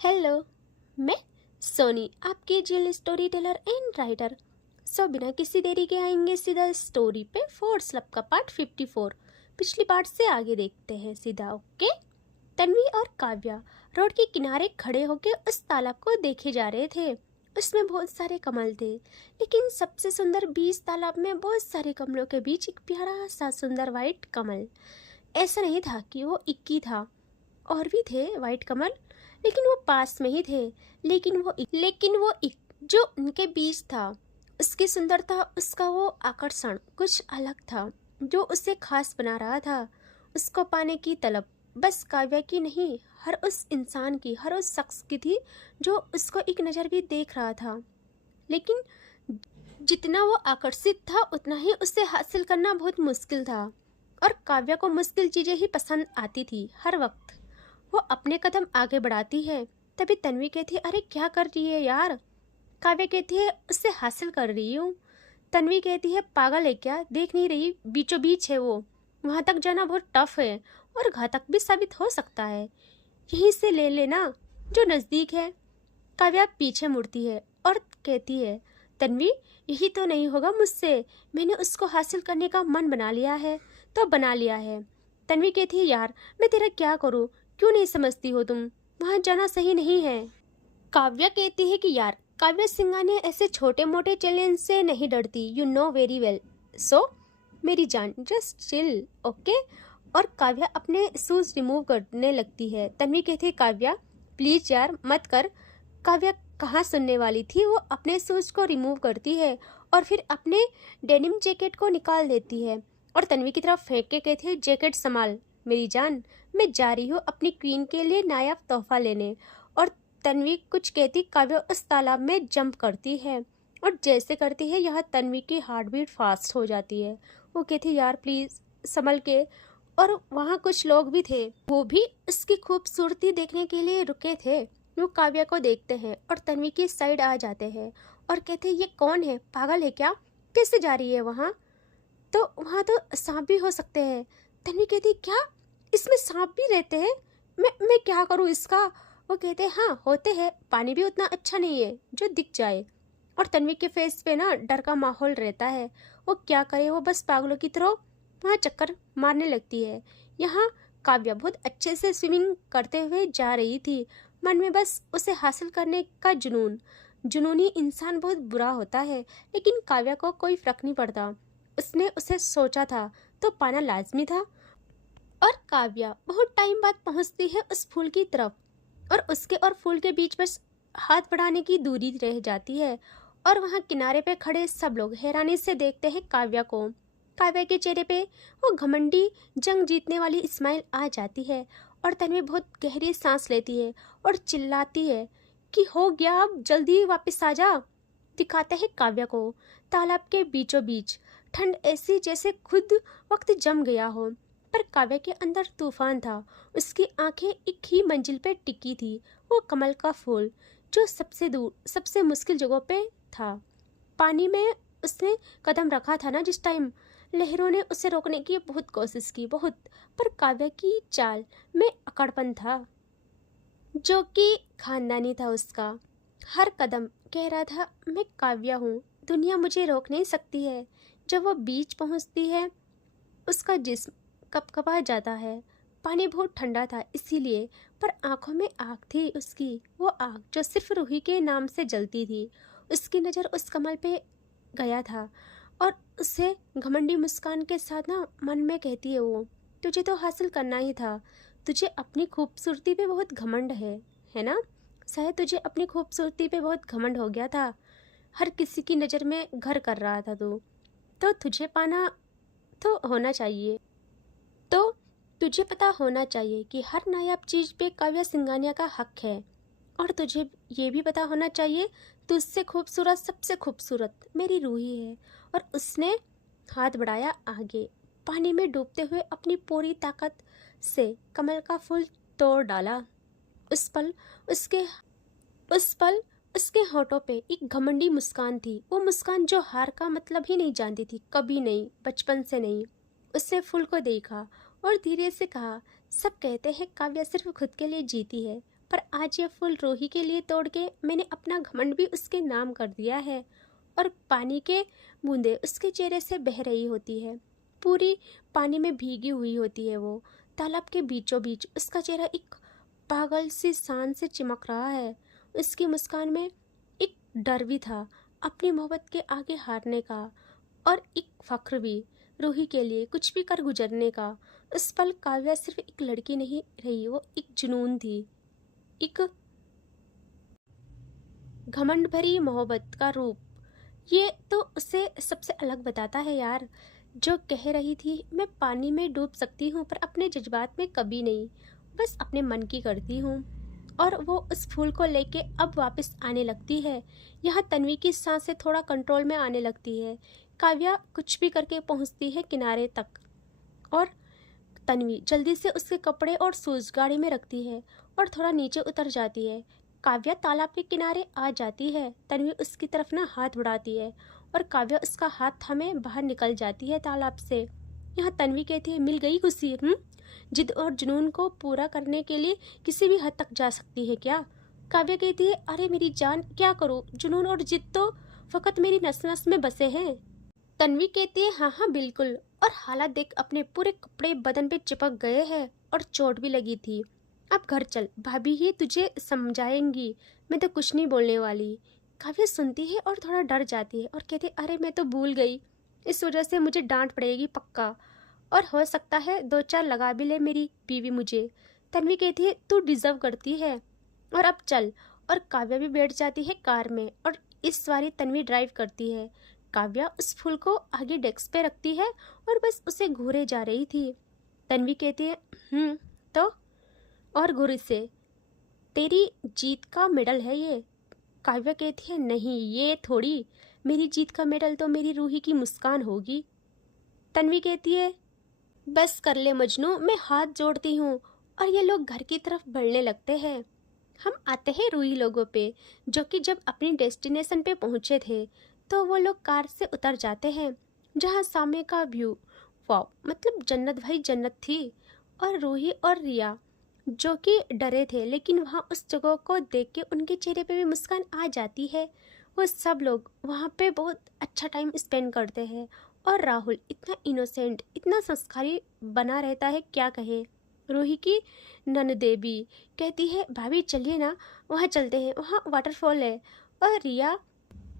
Hello, मैं सोनी, आपकी jail story teller and writer. बिना किसी देरी के आएंगे सीधा स्टोरी पे। फोर्स लब का पार्ट 54 पिछली पार्ट से आगे देखते हैं सीधा। ओके। तन्वी और काव्या रोड के किनारे खड़े होकर उस तालाब को देखे जा रहे थे। उसमें बहुत सारे कमल थे, लेकिन सबसे सुंदर बीज तालाब में बहुत सारे कमलों के बीच एक प्यारा सा सुंदर वाइट कमल। ऐसा नहीं था कि वो एक ही था, और भी थे वाइट कमल, लेकिन वो पास में ही थे। लेकिन वो एक जो उनके बीच था, उसकी सुंदरता, उसका वो आकर्षण कुछ अलग था जो उसे खास बना रहा था। उसको पाने की तलब बस काव्या की नहीं, हर उस इंसान की, हर उस शख्स की थी जो उसको एक नज़र भी देख रहा था। लेकिन जितना वो आकर्षित था उतना ही उसे हासिल करना बहुत मुश्किल था, और काव्या को मुश्किल चीज़ें ही पसंद आती थी। हर वक्त वो अपने कदम आगे बढ़ाती है। तभी तन्वी कहती है, अरे क्या कर रही है यार। काव्या कहती है, उससे हासिल कर रही हूँ। तन्वी कहती है, पागल है क्या, देख नहीं रही, बीचों बीच है वो, वहाँ तक जाना बहुत टफ है और घातक भी साबित हो सकता है। यहीं से ले लेना जो नज़दीक है। काव्या पीछे मुड़ती है और कहती है, तन्वी यही तो नहीं होगा मुझसे, मैंने उसको हासिल करने का मन बना लिया है तो बना लिया है। तन्वी कहती है, यार मैं तेरा क्या करूँ, क्यों नहीं समझती हो तुम, वहाँ जाना सही नहीं है। काव्या कहती है कि यार, काव्या सिंघानिया ऐसे छोटे मोटे चैलेंज से नहीं डरती, यू नो वेरी वेल। सो मेरी जान जस्ट चिल, ओके। और काव्या अपने शूज रिमूव करने लगती है। तन्वी कहती है, काव्या प्लीज यार मत कर। काव्या कहाँ सुनने वाली थी, वो अपने शूज को रिमूव करती है और फिर अपने डेनिम जैकेट को निकाल देती है और तन्वी की तरफ फेंक के कहती है, जैकेट संभाल मेरी जान, मैं जा रही हूँ अपनी क्वीन के लिए नायाब तोहफा लेने। और तन्वी कुछ कहती, काव्या उस तालाब में जंप करती है, और जैसे करती है यहाँ तन्वी की हार्ट बीट फास्ट हो जाती है। वो कहती, यार प्लीज संभल के। और वहाँ कुछ लोग भी थे, वो भी उसकी खूबसूरती देखने के लिए रुके थे। वो काव्या को देखते हैं और तन्वी की साइड आ जाते हैं और कहते हैं, ये कौन है, पागल है क्या, कैसे जा रही है वहाँ, तो वहाँ तो सांप भी हो सकते हैं। तन्वी कहती, क्या इसमें सांप भी रहते हैं, मैं क्या करूँ इसका। वो कहते हैं, हाँ होते हैं, पानी भी उतना अच्छा नहीं है जो दिख जाए। और तन्वी के फेस पे ना डर का माहौल रहता है। वो क्या करे, वो बस पागलों की तरह वहाँ चक्कर मारने लगती है। यहाँ काव्या बहुत अच्छे से स्विमिंग करते हुए जा रही थी, मन में बस उसे हासिल करने का जुनून। जुनूनी इंसान बहुत बुरा होता है, लेकिन काव्या को कोई फर्क नहीं पड़ता। उसने उसे सोचा था तो पाना लाजमी था। और काव्या बहुत टाइम बाद पहुंचती है उस फूल की तरफ, और उसके और फूल के बीच बस हाथ बढ़ाने की दूरी रह जाती है। और वहाँ किनारे पे खड़े सब लोग हैरानी से देखते हैं काव्या को। काव्या के चेहरे पे वो घमंडी जंग जीतने वाली स्माइल आ जाती है, और तन्वी बहुत गहरी सांस लेती है और चिल्लाती है कि हो गया, अब जल्दी वापस आ जा। दिखाते हैं काव्या को तालाब के बीचों बीच, ठंड ऐसी जैसे खुद वक्त जम गया हो, पर काव्या के अंदर तूफान था। उसकी आंखें एक ही मंजिल पे टिकी थी, वो कमल का फूल जो सबसे दूर, सबसे मुश्किल जगहों पे था। पानी में उसने कदम रखा था ना जिस टाइम, लहरों ने उसे रोकने की बहुत कोशिश की, बहुत, पर काव्या की चाल में अकड़पन था जो कि खानदानी था उसका। हर कदम कह रहा था, मैं काव्या हूँ, दुनिया मुझे रोक नहीं सकती है। जब वो बीच पहुँचती है, उसका जिस्म कपकपा जाता है। पानी बहुत ठंडा था इसीलिए, पर आंखों में आग थी उसकी, वो आग जो सिर्फ रूही के नाम से जलती थी। उसकी नज़र उस कमल पे गया था, और उसे घमंडी मुस्कान के साथ ना मन में कहती है वो, तुझे तो हासिल करना ही था, तुझे अपनी खूबसूरती पे बहुत घमंड है ना। शायद तुझे अपनी खूबसूरती पे बहुत घमंड हो गया था, हर किसी की नज़र में घर कर रहा था तू, तो तुझे पाना तो होना चाहिए। तो तुझे पता होना चाहिए कि हर नायाब चीज़ पे काव्या सिंघानिया का हक है, और तुझे ये भी पता होना चाहिए, तुझसे खूबसूरत, सबसे खूबसूरत मेरी रूही है। और उसने हाथ बढ़ाया आगे, पानी में डूबते हुए अपनी पूरी ताकत से कमल का फूल तोड़ डाला। उस पल उसके उस पल उसके होठों पे एक घमंडी मुस्कान थी, वो मुस्कान जो हार का मतलब ही नहीं जानती थी, कभी नहीं, बचपन से नहीं। उसने फूल को देखा और धीरे से कहा, सब कहते हैं काव्या सिर्फ खुद के लिए जीती है, पर आज ये फूल रूही के लिए तोड़ के मैंने अपना घमंड भी उसके नाम कर दिया है। और पानी के बूंदे उसके चेहरे से बह रही होती है, पूरी पानी में भीगी हुई होती है वो। तालाब के बीचों बीच उसका चेहरा एक पागल सी शान से चिमक रहा है। उसकी मुस्कान में एक डर भी था अपनी मोहब्बत के आगे हारने का, और एक फख्र भी रूही के लिए कुछ भी कर गुजरने का। उस पल काव्या सिर्फ एक लड़की नहीं रही, वो एक जुनून थी, एक घमंड भरी मोहब्बत का रूप। ये तो उसे सबसे अलग बताता है यार, जो कह रही थी मैं पानी में डूब सकती हूँ पर अपने जज्बात में कभी नहीं, बस अपने मन की करती हूँ। और वो उस फूल को लेके अब वापस आने लगती है। यहाँ तन्वी की सांसें थोड़ा कंट्रोल में आने लगती है। काव्या कुछ भी करके पहुँचती है किनारे तक, और तन्वी जल्दी से उसके कपड़े और शूज गाड़ी में रखती है और थोड़ा नीचे उतर जाती है। काव्या तालाब के किनारे आ जाती है। तन्वी उसकी तरफ ना हाथ बढ़ाती है और काव्या उसका हाथ थामे बाहर निकल जाती है तालाब से। यहाँ तन्वी कहती है, मिल गई खुशी। जिद और जुनून को पूरा करने के लिए किसी भी हद तक जा सकती है क्या? काव्या कहती है, अरे मेरी जान, क्या करूँ, जुनून और जिद तो फकत मेरी नस नस में बसे हैं। तन्वी कहती है, हाँ हाँ बिल्कुल, और हालात देख अपने पूरे कपड़े बदन पे चिपक गए हैं और चोट भी लगी थी। अब घर चल, भाभी ही तुझे समझाएंगी, मैं तो कुछ नहीं बोलने वाली। काव्या सुनती है और थोड़ा डर जाती है और कहती है, अरे मैं तो भूल गई, इस वजह से मुझे डांट पड़ेगी पक्का, और हो सकता है 2-4 लगा भी ले मेरी बीवी मुझे। तन्वी कहती है, तू डिजर्व करती है, और अब चल। और काव्या भी बैठ जाती है कार में, और इस बारी तन्वी ड्राइव करती है। काव्या उस फूल को आगे डेस्क पे रखती है और बस उसे घूरे जा रही थी। तन्वी कहती है, तो और घूर से, तेरी जीत का मेडल है ये। काव्या कहती है, नहीं ये थोड़ी, मेरी जीत का मेडल तो मेरी रूही की मुस्कान होगी। तन्वी कहती है, बस कर ले मजनू, मैं हाथ जोड़ती हूँ। और ये लोग घर की तरफ बढ़ने लगते हैं। हम आते हैं रूही लोगों पे, जो कि जब अपनी डेस्टिनेशन पे पहुँचे थे तो वो लोग कार से उतर जाते हैं, जहाँ सामने का व्यू, वाह, मतलब जन्नत भाई जन्नत थी। और रूही और रिया जो कि डरे थे, लेकिन वहाँ उस जगह को देख के उनके चेहरे पे भी मुस्कान आ जाती है। वो सब लोग वहाँ पे बहुत अच्छा टाइम स्पेंड करते हैं। और राहुल इतना इनोसेंट, इतना संस्कारी बना रहता है, क्या कहे। रूही की ननदेवी कहती है, भाभी चलिए ना, वहाँ चलते हैं, वहाँ वाटरफॉल है। और रिया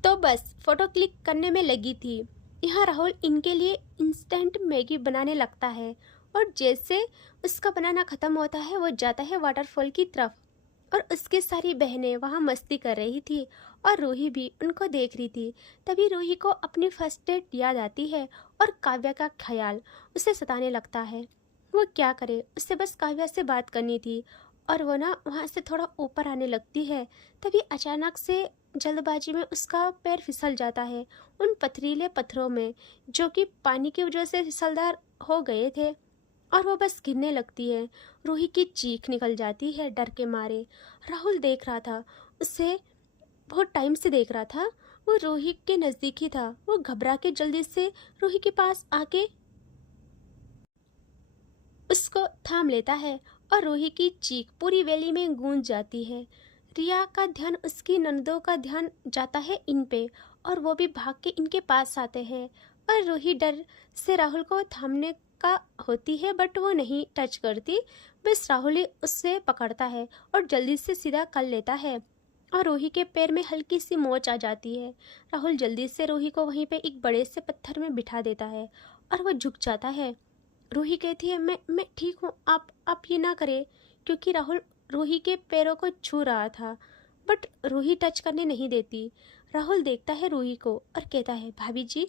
तो बस फोटो क्लिक करने में लगी थी। यहाँ राहुल इनके लिए इंस्टेंट मैगी बनाने लगता है, और जैसे उसका बनाना ख़त्म होता है वो जाता है वाटरफॉल की तरफ। और उसकी सारी बहनें वहाँ मस्ती कर रही थी और रूही भी उनको देख रही थी। तभी रूही को अपनी फर्स्ट डेट याद आती है और काव्या का ख्याल उसे सताने लगता है। वो क्या करे, उससे बस काव्या से बात करनी थी। और वो ना वहाँ से थोड़ा ऊपर आने लगती है। तभी अचानक से जल्दबाजी में उसका पैर फिसल जाता है उन पथरीले पत्थरों में, जो कि पानी की वजह से फिसलदार हो गए थे, और वो बस गिरने लगती है। रूही की चीख निकल जाती है डर के मारे। राहुल देख रहा था, उसे बहुत टाइम से देख रहा था, वो रूही के नज़दीक ही था। वो घबरा के जल्दी से रूही के पास आके उसको थाम लेता है, और रूही की चीख पूरी वैली में गूंज जाती है। रिया का ध्यान, उसकी ननदों का ध्यान जाता है इन पे, और वो भी भाग के इनके पास आते हैं। और रूही डर से राहुल को थामने का होती है, बट वो नहीं टच करती, बस राहुल ही उससे पकड़ता है और जल्दी से सीधा कर लेता है। और रूही के पैर में हल्की सी मोच आ जाती है। राहुल जल्दी से रूही को वहीं पे एक बड़े से पत्थर में बिठा देता है और वो झुक जाता है। रूही कहती है, मैं ठीक हूँ, आप ये ना करें, क्योंकि राहुल रूही के पैरों को छू रहा था, बट रूही टच करने नहीं देती। राहुल देखता है रूही को और कहता है, भाभी जी,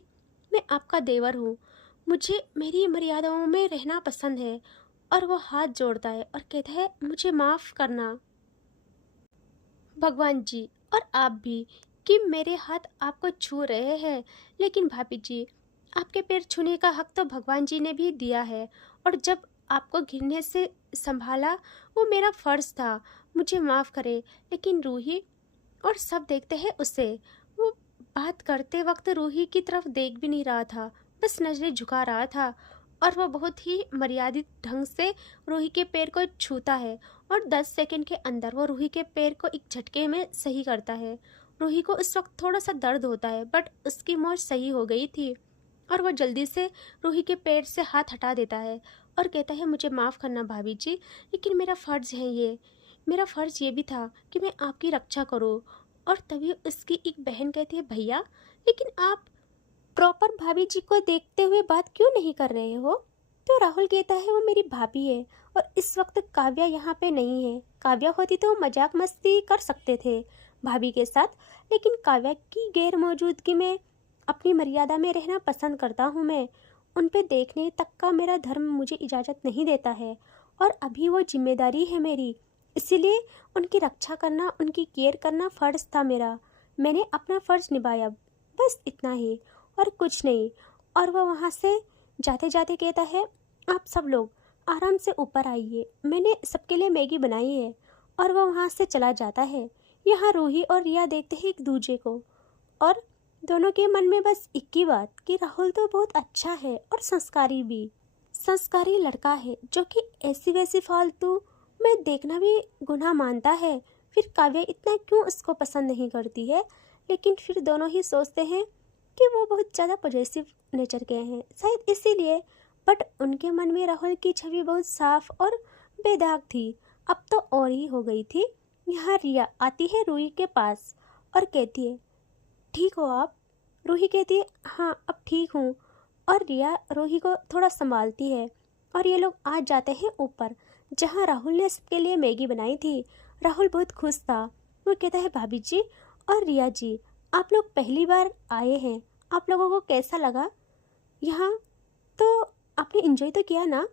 मैं आपका देवर हूँ, मुझे मेरी मर्यादाओं में रहना पसंद है। और वो हाथ जोड़ता है और कहता है, मुझे माफ़ करना भगवान जी, और आप भी, कि मेरे हाथ आपको छू रहे हैं, लेकिन भाभी जी, आपके पैर छूने का हक तो भगवान जी ने भी दिया है, और जब आपको गिरने से संभाला वो मेरा फ़र्ज़ था, मुझे माफ़ करें। लेकिन रूही, और सब देखते हैं उसे, वो बात करते वक्त रूही की तरफ देख भी नहीं रहा था, बस नज़रें झुका रहा था। और वह बहुत ही मर्यादित ढंग से रूही के पैर को छूता है और 10 सेकंड के अंदर वो रूही के पैर को एक झटके में सही करता है। रूही को उस वक्त थोड़ा सा दर्द होता है, बट उसकी मौत सही हो गई थी और वो जल्दी से रूही के पैर से हाथ हटा देता है और कहता है, मुझे माफ़ करना भाभी जी, लेकिन मेरा फ़र्ज़ है ये, मेरा फ़र्ज़ ये भी था कि मैं आपकी रक्षा करूं। और तभी उसकी एक बहन कहती है, भैया लेकिन आप प्रॉपर भाभी जी को देखते हुए बात क्यों नहीं कर रहे हो? तो राहुल कहता है, वो मेरी भाभी है और इस वक्त काव्या यहाँ पे नहीं है। काव्या होती तो मजाक मस्ती कर सकते थे भाभी के साथ, लेकिन काव्या की गैर मौजूदगी में अपनी मर्यादा में रहना पसंद करता हूँ मैं। उन पे देखने तक का मेरा धर्म मुझे इजाज़त नहीं देता है और अभी वो जिम्मेदारी है मेरी, इसीलिए उनकी रक्षा करना, उनकी केयर करना फ़र्ज़ था मेरा। मैंने अपना फ़र्ज़ निभाया, बस इतना ही और कुछ नहीं। और वह वहाँ से जाते जाते कहता है, आप सब लोग आराम से ऊपर आइए, मैंने सबके लिए मैगी बनाई है। और वह वहाँ से चला जाता है। यहाँ रूही और रिया देखते हैं एक दूसरे को और दोनों के मन में बस एक ही बात कि राहुल तो बहुत अच्छा है और संस्कारी भी, संस्कारी लड़का है जो कि ऐसी वैसी फालतू में देखना भी गुनाह मानता है। फिर काव्या इतना क्यों उसको पसंद नहीं करती है, लेकिन फिर दोनों ही सोचते हैं कि वो बहुत ज़्यादा पॉजिटिव नेचर के हैं, शायद इसीलिए। बट उनके मन में राहुल की छवि बहुत साफ और बेदाग थी, अब तो और ही हो गई थी। यहाँ रिया आती है रूही के पास और कहती है, ठीक हो आप? रूही कहती है, हाँ अब ठीक हूँ। और रिया रूही को थोड़ा संभालती है और ये लोग आ जाते हैं ऊपर जहाँ राहुल ने सबके लिए मैगी बनाई थी। राहुल बहुत खुश था। वो कहता है, भाभी जी और रिया जी, आप लोग पहली बार आए हैं, आप लोगों को कैसा लगा यहाँ? तो आपने एंजॉय तो किया ना?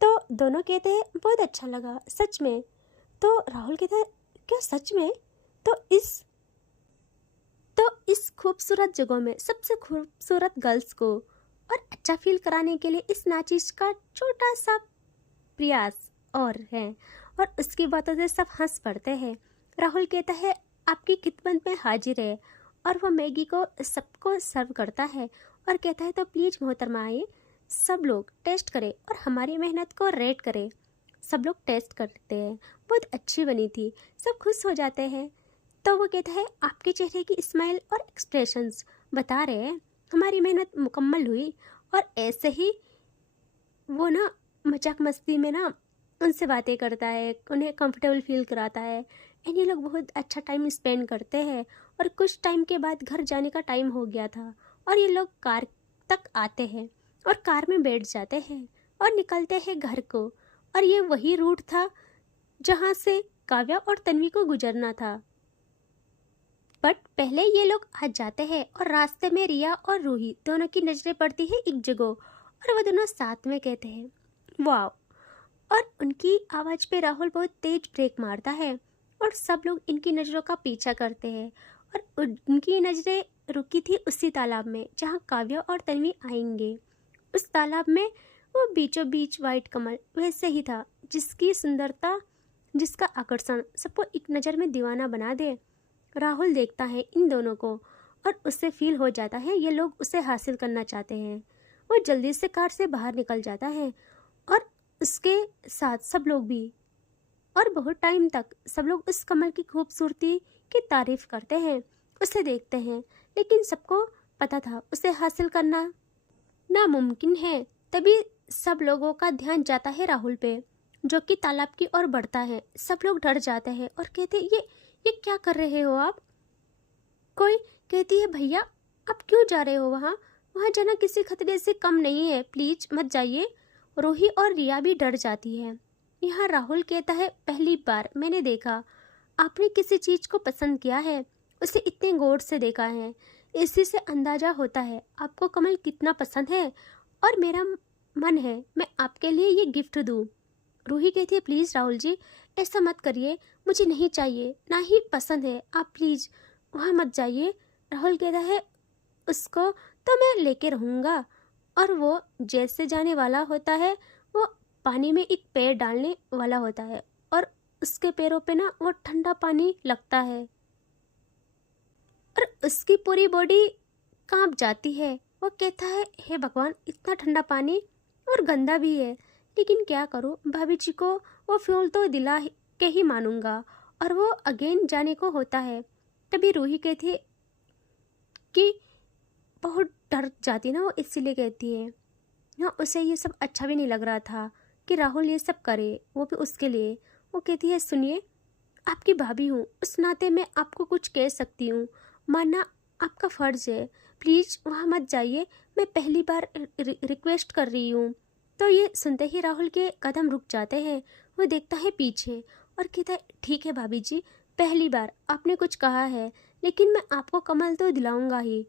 तो दोनों कहते हैं, बहुत अच्छा लगा सच में। तो राहुल कहता है, क्या सच में? तो इस खूबसूरत जगह में सबसे खूबसूरत गर्ल्स को और अच्छा फील कराने के लिए इस नाचिश का छोटा सा प्रयास और है। और उसकी बातों से सब हंस पड़ते हैं। राहुल कहता है, आपकी खिदमत में हाजिर है। और वह मैगी को सबको सर्व करता है और कहता है, तो प्लीज़ मोहतरमा आइए, सब लोग टेस्ट करें और हमारी मेहनत को रेट करें। सब लोग टेस्ट करते हैं, बहुत अच्छी बनी थी, सब खुश हो जाते हैं। तो वो कहता है, आपके चेहरे की स्माइल और एक्सप्रेशंस बता रहे हैं हमारी मेहनत मुकम्मल हुई। और ऐसे ही वो ना मजाक मस्ती में ना उनसे बातें करता है, उन्हें कंफर्टेबल फील कराता है एंड ये लोग बहुत अच्छा टाइम स्पेंड करते हैं। और कुछ टाइम के बाद घर जाने का टाइम हो गया था और ये लोग कार तक आते हैं और कार में बैठ जाते हैं और निकलते हैं घर को। और ये वही रूट था जहाँ से काव्या और तन्वी को गुजरना था। बट पहले ये लोग आ जाते हैं और रास्ते में रिया और रूही दोनों की नजरें पड़ती है एक जगह और वो दोनों साथ में कहते हैं, वाह। और उनकी आवाज़ पे राहुल बहुत तेज ब्रेक मारता है और सब लोग इनकी नज़रों का पीछा करते हैं। और उनकी नज़रें रुकी थी उसी तालाब में जहाँ काव्या और तन्वी आएंगे। उस तालाब में वो बीचों बीच वाइट कमल वैसे ही था, जिसकी सुंदरता, जिसका आकर्षण सबको एक नज़र में दीवाना बना दे। राहुल देखता है इन दोनों को और उससे फील हो जाता है ये लोग उसे हासिल करना चाहते हैं। वो जल्दी से कार से बाहर निकल जाता है और उसके साथ सब लोग भी। और बहुत टाइम तक सब लोग उस कमल की खूबसूरती की तारीफ करते हैं, उसे देखते हैं, लेकिन सबको पता था उसे हासिल करना नामुमकिन है। तभी सब लोगों का ध्यान जाता है राहुल पे, जो कि तालाब की ओर बढ़ता है। सब लोग डर जाते हैं और कहते, ये क्या कर रहे हो आप? कोई कहती है, भैया आप क्यों जा रहे हो वहाँ? वहाँ जाना किसी खतरे से कम नहीं है, प्लीज मत जाइए। रूही और रिया भी डर जाती है। यहाँ राहुल कहता है, पहली बार मैंने देखा आपने किसी चीज़ को पसंद किया है, उसे इतने गौर से देखा है, इसी से अंदाजा होता है आपको कमल कितना पसंद है। और मेरा मन है मैं आपके लिए ये गिफ्ट दूँ। रूही कहती है, प्लीज़ राहुल जी ऐसा मत करिए, मुझे नहीं चाहिए, ना ही पसंद है, आप प्लीज़ वहाँ मत जाइए। राहुल कहता है, उसको तो मैं लेके रहूँगा। और वो जैसे जाने वाला होता है, वो पानी में एक पैर डालने वाला होता है और उसके पैरों पे ना वो ठंडा पानी लगता है और उसकी पूरी बॉडी कांप जाती है। वो कहता है, हे भगवान, इतना ठंडा पानी और गंदा भी है, लेकिन क्या करूं, भाभी जी को वो फ्यूल तो के ही मानूंगा। और वो अगेन जाने को होता है। तभी रूही कहती है कि बहुत डर जाती ना वो, इसीलिए कहती है ना, उसे ये सब अच्छा भी नहीं लग रहा था कि राहुल ये सब करे, वो भी उसके लिए। वो कहती है सुनिए, आपकी भाभी हूँ, उस नाते मैं आपको कुछ कह सकती हूँ, मानना आपका फ़र्ज़ है। प्लीज़ वहाँ मत जाइए, मैं पहली बार रिक्वेस्ट कर रही हूँ। तो ये सुनते ही राहुल के कदम रुक जाते हैं। वो देखता है पीछे और कहता है ठीक है भाभी जी, पहली बार आपने कुछ कहा है, लेकिन मैं आपको कमल तो दिलाऊंगा ही।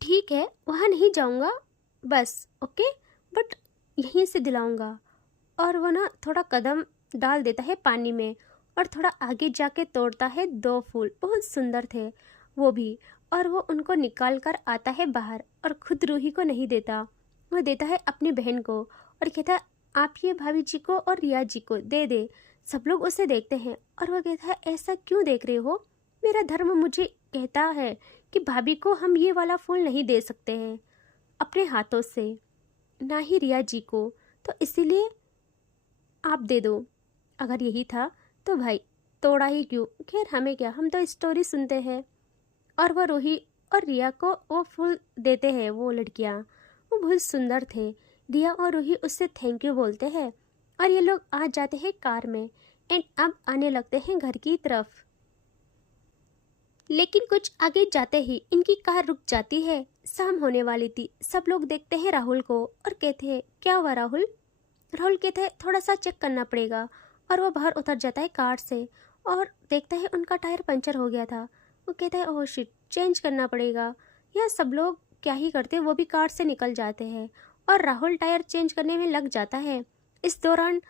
ठीक है, वहाँ नहीं जाऊँगा बस, ओके, बट यहीं से दिलाऊंगा। और वो ना थोड़ा कदम डाल देता है पानी में और थोड़ा आगे जाके तोड़ता है 2 फूल, बहुत सुंदर थे वो भी। और वो उनको निकाल कर आता है बाहर और खुद रूही को नहीं देता, वो देता है अपनी बहन को और कहता है आप ये भाभी जी को और रिया जी को दे दे। सब लोग उसे देखते हैं और वो कहता है ऐसा क्यों देख रहे हो, मेरा धर्म मुझे कहता है कि भाभी को हम ये वाला फूल नहीं दे सकते हैं अपने हाथों से, ना ही रिया जी को, तो इसीलिए आप दे दो। अगर यही था तो भाई तोड़ा ही क्यों, खैर हमें क्या, हम तो स्टोरी सुनते हैं। और वह रूही और रिया को वो फूल देते हैं वो लड़कियां, वो बहुत सुंदर थे। रिया और रूही उससे थैंक यू बोलते हैं और ये लोग आ जाते हैं कार में एंड अब आने लगते हैं घर की तरफ। लेकिन कुछ आगे जाते ही इनकी कार रुक जाती है। शाम होने वाली थी। सब लोग देखते हैं राहुल को और कहते हैं क्या हुआ राहुल। राहुल कहता है थोड़ा सा चेक करना पड़ेगा। और वो बाहर उतर जाता है कार से और देखता है उनका टायर पंचर हो गया था। वो कहता है ओह शिट, चेंज करना पड़ेगा। यह सब लोग क्या ही करते, वो भी कार से निकल जाते हैं और राहुल टायर चेंज करने में लग जाता है। इस दौरान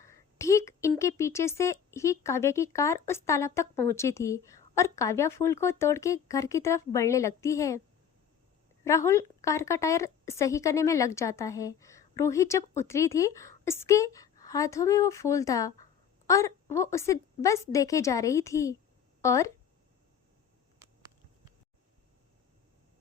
ठीक इनके पीछे से ही काव्या की कार उस तालाब तक पहुंची थी और काव्या फूल को तोड़ के घर की तरफ बढ़ने लगती है। राहुल कार का टायर सही करने में लग जाता है। रूही जब उतरी थी उसके हाथों में वो फूल था और वो उसे बस देखे जा रही थी और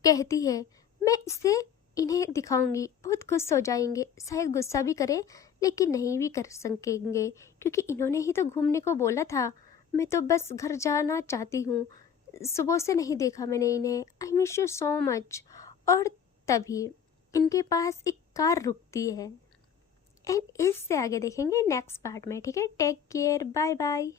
कहती है मैं इसे इन्हें दिखाऊंगी, बहुत खुश हो जाएंगे, शायद गुस्सा भी करें लेकिन नहीं भी कर सकेंगे क्योंकि इन्होंने ही तो घूमने को बोला था। मैं तो बस घर जाना चाहती हूँ, सुबह से नहीं देखा मैंने इन्हें, I miss you so much. और तभी इनके पास एक कार रुकती है एंड इससे आगे देखेंगे नेक्स्ट पार्ट में। ठीक है, टेक केयर, बाय बाय।